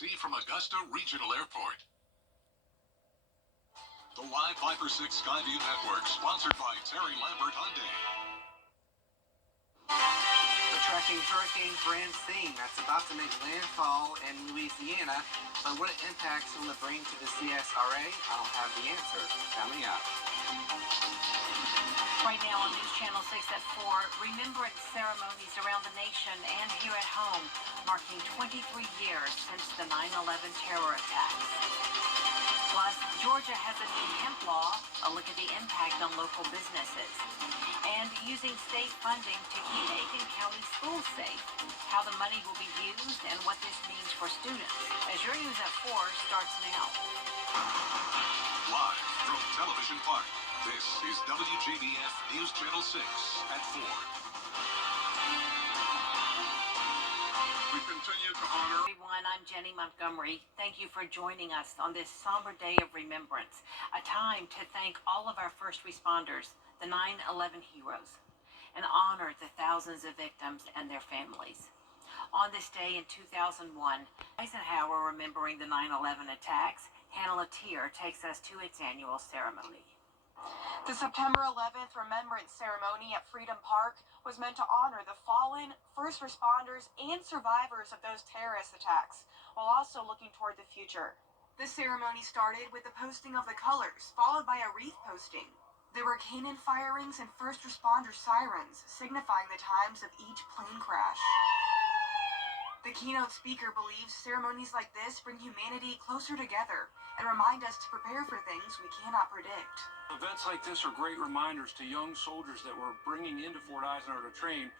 WIC from Augusta Regional Airport. The live 5 for 6 Skyview Network, sponsored by Terry Lambert Hyundai. The tracking Hurricane Francine that's about to make landfall in Louisiana, but what impacts will it bring to the CSRA? I don't have the answer. Coming up. Right now on News Channel 6 at 4, remembrance ceremonies around the nation and here at home, marking 23 years since the 9/11 terror attacks. Plus, Georgia has a new hemp law, a look at the impact on local businesses, and using state funding to keep Aiken County schools safe, how the money will be used and what this means for students. As your News at 4 starts now. Live from Television Park, this is WJBF News Channel 6 at 4. We continue to honor. Everyone, I'm Jenny Montgomery. Thank you for joining us on this somber day of remembrance, a time to thank all of our first responders, the 9/11 heroes, and honor the thousands of victims and their families. On this day in 2001, Eisenhower remembering the 9/11 attacks, Hannah Latier takes us to its annual ceremony. The September 11th Remembrance Ceremony at Freedom Park was meant to honor the fallen, first responders, and survivors of those terrorist attacks, while also looking toward the future. The ceremony started with the posting of the colors, followed by a wreath posting. There were cannon firings and first responder sirens, signifying the times of each plane crash. The keynote speaker believes ceremonies like this bring humanity closer together and remind us to prepare for things we cannot predict. Events like this are great reminders to young soldiers that we're bringing into Fort Eisenhower to train.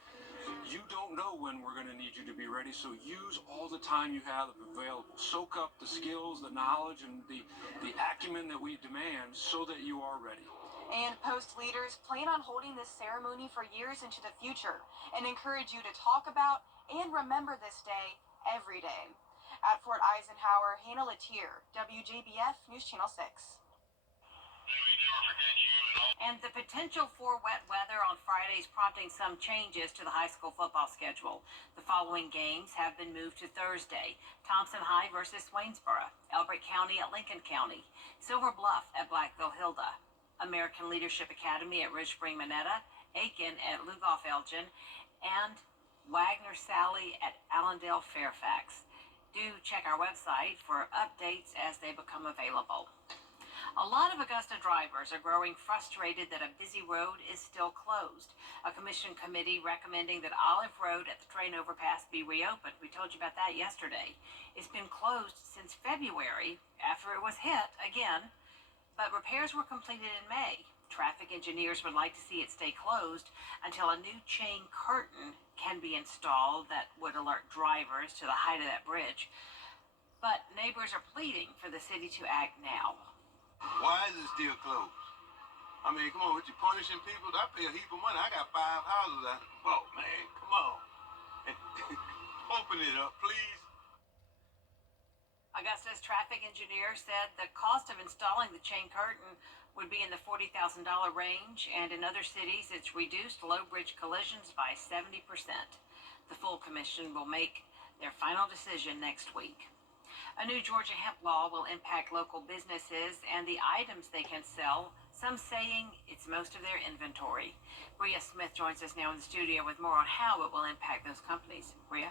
You don't know when we're going to need you to be ready, so use all the time you have available. Soak up the skills, the knowledge, and the acumen that we demand so that you are ready. And Post leaders plan on holding this ceremony for years into the future and encourage you to talk about and remember this day every day. At Fort Eisenhower, Hannah Latier, WJBF News Channel 6. And the potential for wet weather on Fridays prompting some changes to the high school football schedule. The following games have been moved to Thursday. Thompson High versus Waynesboro, Elbert County at Lincoln County, Silver Bluff at Blackville Hilda, American Leadership Academy at Ridge Spring Minetta, Aiken at Lugoff Elgin, and Wagner Sally at Allendale Fairfax. Do check our website for updates as they become available. A lot of Augusta drivers are growing frustrated that a busy road is still closed. A commission committee recommending that Olive Road at the train overpass be reopened. We told you about that yesterday. It's been closed since February after it was hit again, but repairs were completed in May. Traffic engineers would like to see it stay closed until a new chain curtain can be installed that would alert drivers to the height of that bridge. But neighbors are pleading for the city to act now. Why is it still closed? I mean, come on, what you punishing people? I pay a heap of money. I got 5 houses out. Oh, man, come on. Open it up, please. Augusta's traffic engineer said the cost of installing the chain curtain would be in the $40,000 range, and in other cities it's reduced low bridge collisions by 70%. The full commission will make their final decision next week. A new Georgia hemp law will impact local businesses and the items they can sell, some saying it's most of their inventory. Bria Smith joins us now in the studio with more on how it will impact those companies. Bria?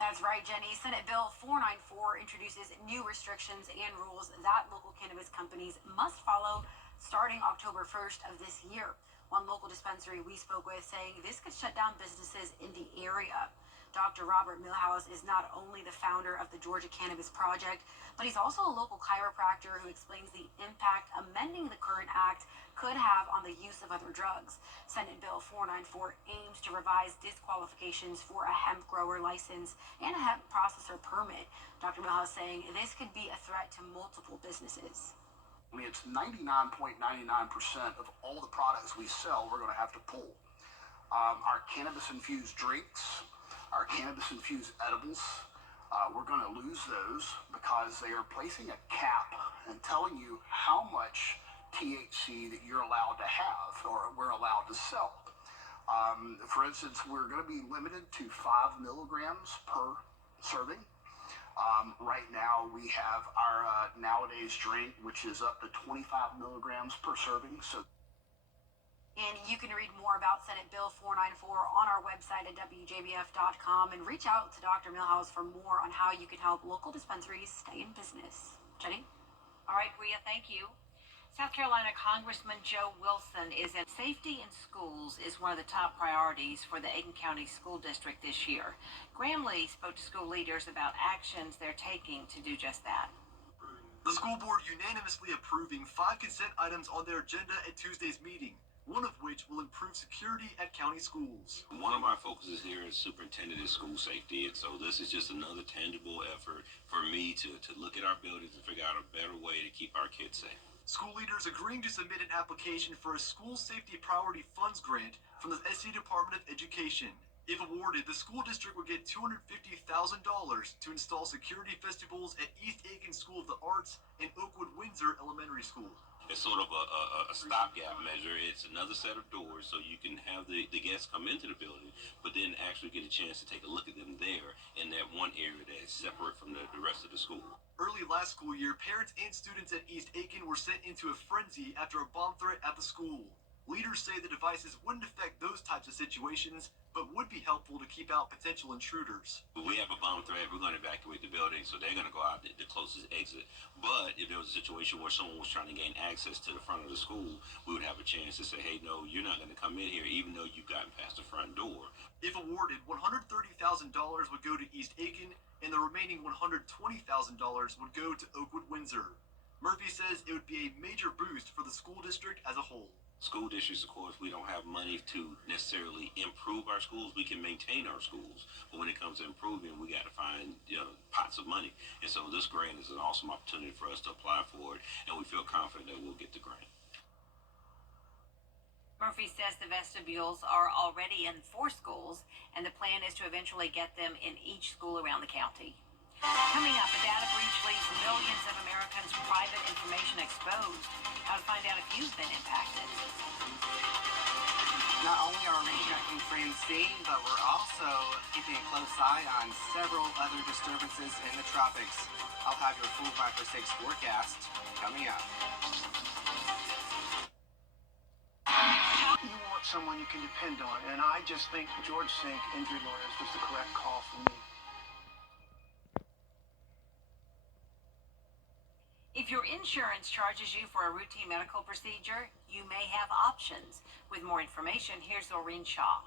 That's right, Jenny. Senate Bill 494 introduces new restrictions and rules that local cannabis companies must follow starting October 1st of this year. One local dispensary we spoke with saying this could shut down businesses in the area. Dr. Robert Millhouse is not only the founder of the Georgia Cannabis Project, but he's also a local chiropractor who explains the impact amending the current act could have on the use of other drugs. Senate Bill 494 aims to revise disqualifications for a hemp grower license and a hemp processor permit. Dr. Millhouse saying this could be a threat to multiple businesses. I mean, it's 99.99% of all the products we sell we're going to have to pull. Our cannabis-infused drinks, our cannabis-infused edibles, we're going to lose those because they are placing a cap and telling you how much THC that you're allowed to have or we're allowed to sell. For instance, we're going to be limited to 5 milligrams per serving. Right now, we have our nowadays drink, which is up to 25 milligrams per serving. So. And you can read more about Senate Bill 494 on our website at WJBF.com and reach out to Dr. Milhouse for more on how you can help local dispensaries stay in business. Jenny? All right, Rhea, thank you. South Carolina Congressman Joe Wilson is in safety in schools is one of the top priorities for the Aiken County School District this year. Graham Lee spoke to school leaders about actions they're taking to do just that. The school board unanimously approving 5 consent items on their agenda at Tuesday's meeting, one of which will improve security at county schools. One of our focuses here as superintendent is school safety, and so this is just another tangible effort for me to look at our buildings and figure out a better way to keep our kids safe. School leaders agreeing to submit an application for a school safety priority funds grant from the SC Department of Education. If awarded, the school district would get $250,000 to install security vestibules at East Aiken School of the Arts and Oakwood Windsor Elementary School. It's sort of a stopgap measure. It's another set of doors so you can have the guests come into the building, but then actually get a chance to take a look at them there in that one area that is separate from the rest of the school. Early last school year, parents and students at East Aiken were sent into a frenzy after a bomb threat at the school. Leaders say the devices wouldn't affect those types of situations, but would be helpful to keep out potential intruders. We have a bomb threat, we're going to evacuate the building, so they're going to go out the closest exit. But if there was a situation where someone was trying to gain access to the front of the school, we would have a chance to say, hey, no, you're not going to come in here, even though you've gotten past the front door. If awarded, $130,000 would go to East Aiken, and the remaining $120,000 would go to Oakwood Windsor. Murphy says it would be a major boost for the school district as a whole. School districts, of course, we don't have money to necessarily improve our schools. We can maintain our schools, but when it comes to improving, we got to find pots of money. And so this grant is an awesome opportunity for us to apply for it, and we feel confident that we'll get the grant. Murphy says the vestibules are already in 4 schools, and the plan is to eventually get them in each school around the county. Coming up, a data breach leaves millions of Americans' private information exposed. How to find out if you've been impacted. Not only are we checking Francine, but we're also keeping a close eye on several other disturbances in the tropics. I'll have your full 5 for 6 forecast coming up. You want someone you can depend on, and I just think George Sink, injury lawyers, was the correct call for me. If your insurance charges you for a routine medical procedure, you may have options. With more information, here's Doreen Shaw.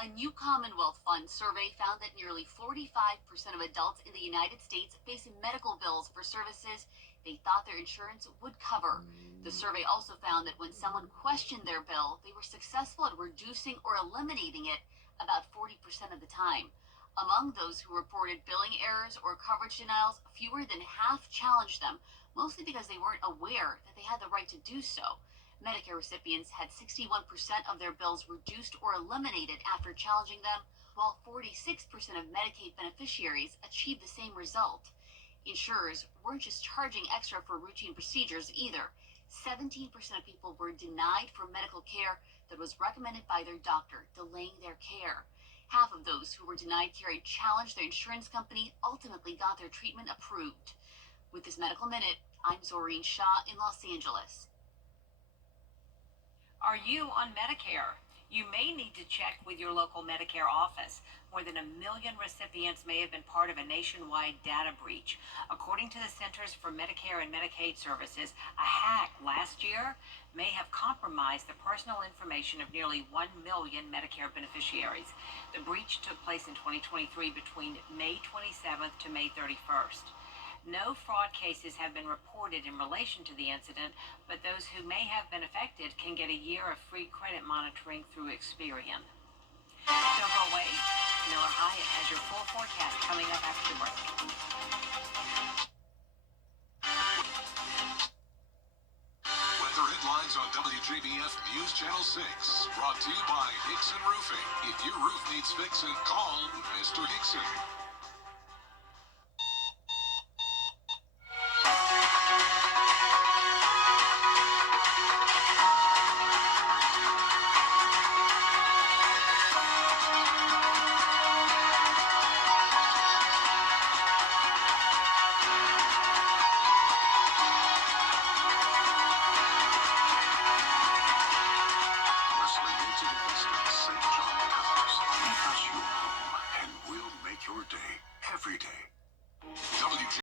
A new Commonwealth Fund survey found that nearly 45% of adults in the United States face medical bills for services they thought their insurance would cover. The survey also found that when someone questioned their bill, they were successful at reducing or eliminating it about 40% of the time. Among those who reported billing errors or coverage denials, fewer than half challenged them, mostly because they weren't aware that they had the right to do so. Medicare recipients had 61% of their bills reduced or eliminated after challenging them, while 46% of Medicaid beneficiaries achieved the same result. Insurers weren't just charging extra for routine procedures either. 17% of people were denied for medical care that was recommended by their doctor, delaying their care. Half of those who were denied care and challenged their insurance company ultimately got their treatment approved. With this Medical Minute, I'm Doreen Shaw in Los Angeles. Are you on Medicare? You may need to check with your local Medicare office. More than 1 million recipients may have been part of a nationwide data breach. According to the Centers for Medicare and Medicaid Services, a hack last year may have compromised the personal information of nearly 1 million Medicare beneficiaries. The breach took place in 2023 between May 27th to May 31st. No fraud cases have been reported in relation to the incident, but those who may have been affected can get a year of free credit monitoring through Experian. Don't go away. Miller Hyatt has your full forecast coming up after the break. Weather headlines on WJBF News Channel 6. Brought to you by Hickson Roofing. If your roof needs fixing, call Mr. Hickson. your day, every day. WJ